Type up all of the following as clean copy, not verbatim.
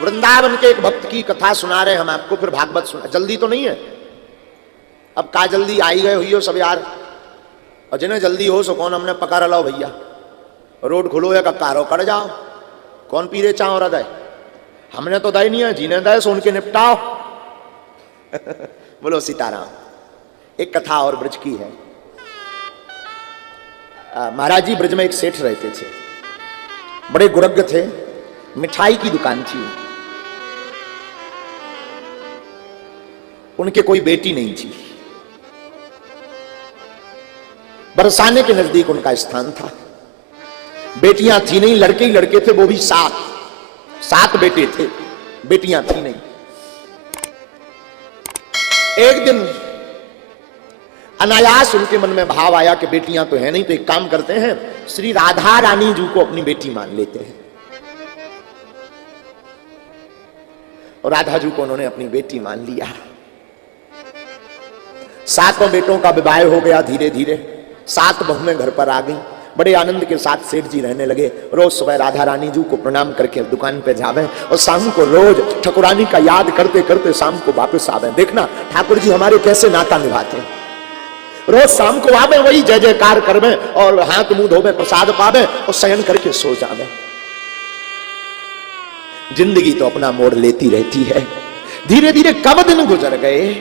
वृंदावन के एक भक्त की कथा सुना रहे हम आपको, फिर भागवत सुना। जल्दी तो नहीं है, अब का जल्दी आई गए हुई हो सब यार, और जिन्हें जल्दी हो सो कौन हमने पकड़ लो भैया, रोड खुलो या कारो कड़ जाओ, कौन पीरे चाहो हृदय, हमने तो दय नहीं है, जिन्हें दय सो उनके निपटाओ। बोलो सीताराम। एक कथा और ब्रज की है। महाराज जी ब्रज में एक सेठ रहते थे, बड़े गुरग्ग थे, मिठाई की दुकान थी, उनके कोई बेटी नहीं थी, बरसाने के नजदीक उनका स्थान था, बेटियां थी नहीं, लड़के ही लड़के थे, वो भी 7 बेटे थे, बेटियां थी नहीं। एक दिन अनायास उनके मन में भाव आया कि बेटियां तो है नहीं, तो एक काम करते हैं, श्री राधा रानी जी को अपनी बेटी मान लेते हैं। और राधा जी को उन्होंने अपनी बेटी मान लिया। 7 बेटों का विवाह हो गया, धीरे धीरे 7 बहुएं घर पर आ गई। बड़े आनंद के साथ सेठ जी रहने लगे। रोज सुबह राधा रानी जी को प्रणाम करके दुकान पे जावे, और शाम को रोज ठकुरानी का याद करते करते शाम को वापस आवे। देखना ठाकुर जी हमारे कैसे नाता निभाते हैं। रोज शाम को आवे, वही जय जयकार करवे और हाथ मुंह धोवे, प्रसाद पावे और शयन करके सो जावे। जिंदगी तो अपना मोड़ लेती रहती है। धीरे धीरे कब दिन गुजर गए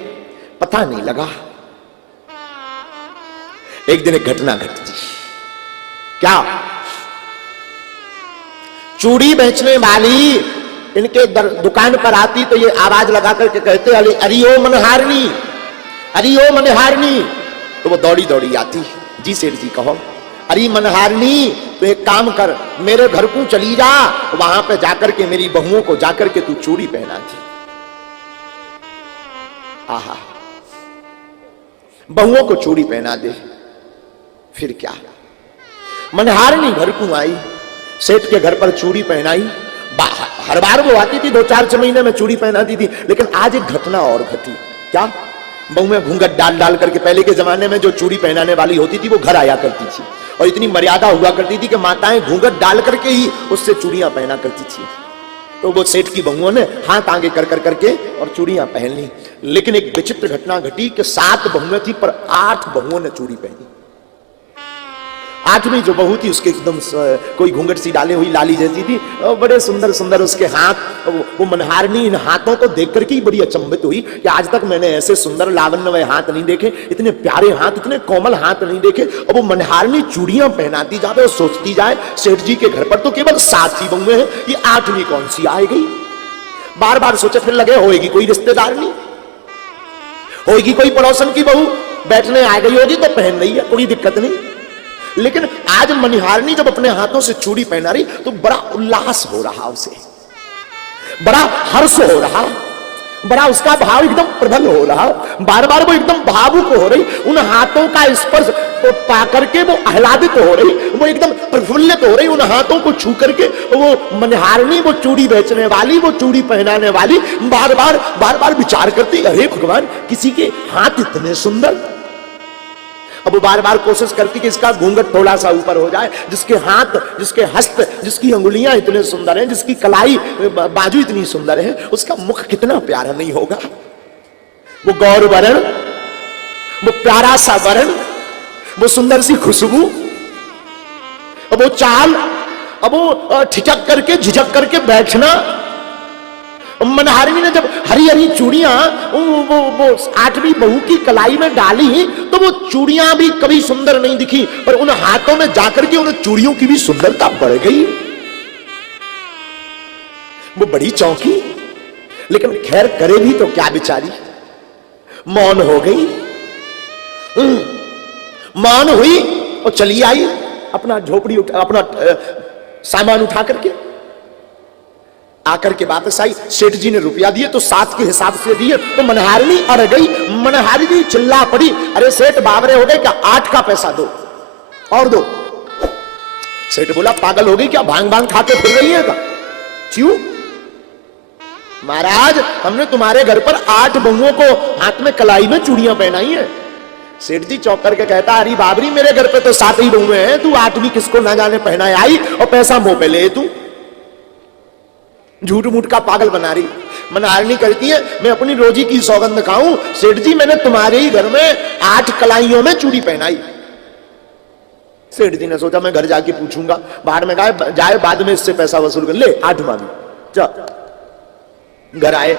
पता नहीं लगा। एक दिन एक घटना घटती। क्या? चूड़ी बेचने वाली इनके दुकान पर आती तो ये आवाज लगा करके कहते, अरे अरियो मनहारनी, अरियो मनहारनी। तो वो दौड़ी दौड़ी आती, जी सेठ जी कहो। अरे मनहारनी तो एक काम कर, मेरे घर को चली जा, वहां पे जाकर के मेरी बहुओं को जाकर के तू चूड़ी पहना दी। आहा, बहुओं को चूड़ी पहना दे। फिर क्या? मनहारनी घर को आई, सेठ के घर पर चूड़ी पहनाई। हर बार वो आती थी, 2-4 महीने में चूड़ी पहनाती थी। लेकिन आज एक घटना और घटी। क्या? बहू में घूंघट डाल डाल करके, पहले के जमाने में जो चूड़ी पहनाने वाली होती थी वो घर आया करती थी, और इतनी मर्यादा हुआ करती थी कि माताएं घूंघट डाल करके ही उससे चूड़ियां पहना करती थी। तो वो सेठ की बहुओं ने हाथ आगे कर कर करके और चूड़ियां पहन ली। लेकिन एक विचित्र घटना घटी कि 7 बहुएं थी पर 8 बहुओं ने चूड़ी पहनी। 8वीं जो बहू थी उसके एकदम कोई घूंघट सी डाली हुई लाली जैसी थी, और बड़े सुंदर सुंदर उसके हाथ। वो मनहारनी इन हाथों को देख करके ही बड़ी अचंभित हुई कि आज तक मैंने ऐसे सुंदर लावण्यमय हाथ नहीं देखे, इतने प्यारे हाथ, इतने कोमल हाथ नहीं देखे। और वो मनहारनी चूड़ियां पहनाती जावे और सोचती जाए सेठ जी के घर पर तो केवल 7 ही बहुएं हैं, ये 8वीं कौन सी आ गई। बार बार सोचे, फिर लगे होगी कोई रिश्तेदार नहीं, होगी कोई पड़ोसन की बहू बैठने आ गई होगी तो पहन रही है, कोई दिक्कत नहीं। लेकिन आज मनहारनी जब अपने हाथों से चूड़ी पहना रही तो बड़ा उल्लास हो रहा, उसे बड़ा हर्ष हो रहा, बड़ा उसका भाव एकदम प्रबल हो रहा। बार बार वो एकदम भावुक हो रही, उन हाथों का स्पर्श पा करके वो आह्लादित हो रही, वो एकदम प्रफुल्लित हो रही उन हाथों को छू करके। वो मनहारनी, वो चूड़ी बेचने वाली, वो चूड़ी पहनाने वाली बार बार विचार करती, अरे भगवान किसी के हाथ इतने सुंदर। अब वो बार बार कोशिश करती कि इसका घूंघट थोड़ा सा ऊपर हो जाए, जिसके हाथ, जिसके हस्त, जिसकी अंगुलियां इतने सुंदर हैं, जिसकी कलाई बाजू इतनी सुंदर है, उसका मुख कितना प्यारा नहीं होगा। वो गौर वरण, वो प्यारा सा वरण, वो सुंदर सी खुशबू, अब वो चाल, अब वो ठिठक करके झिझक करके बैठना। मनहारनी ने जब हरी हरी चूड़ियां वो 8वीं बहू की कलाई में डाली तो वो चूड़ियां भी कभी सुंदर नहीं दिखी, पर उन हाथों में जाकर के उन चूड़ियों की भी सुंदरता बढ़ गई। वो बड़ी चौंकी, लेकिन खैर करे भी तो क्या बेचारी, मौन हो गई। मौन हुई और चली आई अपना झोपड़ी अपना सामान उठा करके। आकर के वापस आई, सेठ जी ने रुपया दिए तो 7 के हिसाब से दिए, तो मनहारनी अड़ गई। मनहारनी चिल्ला पड़ी, अरे सेठ बावरे हो गए क्या, 8 का पैसा दो और दो। सेठ बोला, पागल हो गई क्या, भांग भांग खाते फिर रही है क्या? क्यों महाराज, हमने तुम्हारे घर पर 8 बहुओं को हाथ में कलाई में चूड़ियां पहनाई है। सेठ जी चौंक करके कहता, अरे बाबरी मेरे घर पे तो 7 ही बहुएं हैं, तू 8वीं किसको ना जाने पहनाए आई और पैसा मुंह पे ले तू। झूठ मूठ का पागल बना रही। मनहारनी कहती है मैं अपनी रोजी की सौगंध खाऊं, सेठ जी मैंने तुम्हारे ही घर में 8 कलाइयों में चूड़ी पहनाई। सेठ जी ने सोचा मैं घर जाके पूछूंगा, बाहर में जाए बाद में इससे पैसा वसूल कर ले। 8 मांगी, जा। घर आए,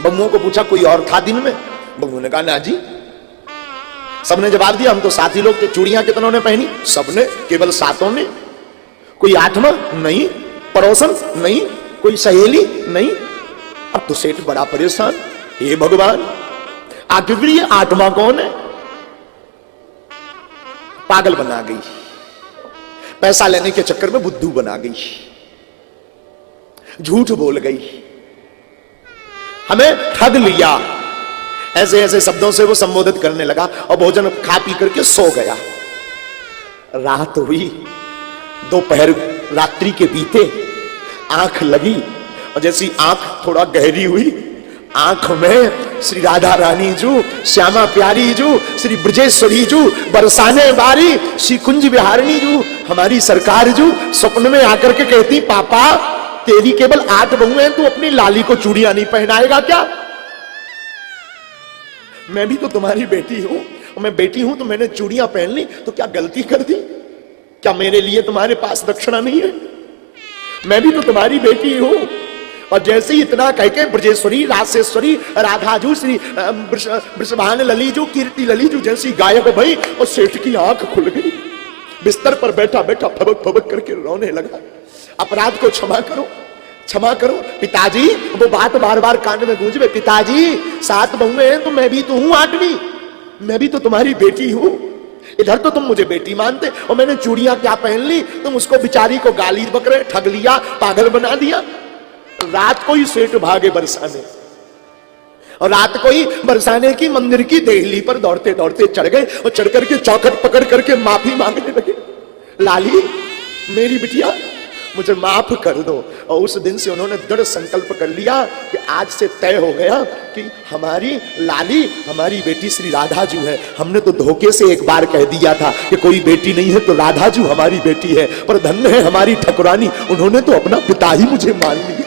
बम्मुओं को पूछा कोई और था दिन में? बम्मू ने कहा ना जी। सबने जवाब दिया हम तो 7 ही लोग थे। चूड़ियां कितनों ने पहनी? सबने, केवल 7 ने। कोई 8वां? नहीं। पड़ोसन? नहीं। कोई सहेली? नहीं। अब तो सेठ बड़ा परेशान, हे भगवान आखिर ये 8वां कौन है? पागल बना गई, पैसा लेने के चक्कर में बुद्धू बना गई, झूठ बोल गई, हमें ठग लिया। ऐसे ऐसे शब्दों से वो संबोधित करने लगा और भोजन खा पी करके सो गया। रात हुई, दोपहर रात्रि के बीते, आंख लगी और जैसी आंख थोड़ा गहरी हुई, आंख में श्री राधा रानी जू, श्यामा प्यारी जू, श्री ब्रजेश्वरी जू, बरसाने बारी, श्री कुंज विहारिणी जू, हमारी सरकार जू स्वप्न में आकर के कहती पापा तेरी केवल 8 बहुएं हैं, तू अपनी लाली को चूड़ियां नहीं पहनाएगा क्या? मैं भी तो तुम्हारी बेटी हूं, और मैं बेटी हूं तो मैंने चूड़ियां पहन ली, तो क्या गलती कर दी? क्या मेरे लिए तुम्हारे पास दक्षिणा नहीं है? मैं भी तो तुम्हारी बेटी हूं। और जैसे ही इतना कह के ब्रजेश्वरी, रासेश्वरी, राधाजू, श्री वृषभान ललीजू, कीर्ति ललीजू जैसी गायक भई और सेठ की आंख खुल गई। बिस्तर पर बैठा बैठा फबक फबक करके रोने लगा, अपराध को क्षमा करो, क्षमा करो पिताजी। वो बात बार बार कान में गूंजे, पिताजी 7 बहुएं हैं तो मैं भी तो हूं 8वीं, मैं भी तो तुम्हारी बेटी हूं। इधर तो तुम मुझे बेटी मानते और मैंने चूड़ियां क्या पहन ली, तुम उसको बेचारी को गाली बकरे, ठग लिया, पागल बना दिया। रात को ही सेठ भागे बरसाने, और रात को ही बरसाने की मंदिर की देहली पर दौड़ते दौड़ते चढ़ गए और चढ़ करके चौखट पकड़ करके माफी मांगने लगे, लाली मेरी बिटिया मुझे माफ कर दो। और उस दिन से उन्होंने दृढ़ संकल्प कर लिया कि आज से तय हो गया कि हमारी लाली हमारी बेटी श्री राधा जू है। हमने तो धोखे से एक बार कह दिया था कि कोई बेटी नहीं है तो राधा जू हमारी बेटी है, पर धन्य है हमारी ठकुरानी, उन्होंने तो अपना पिता ही मुझे मान लिया।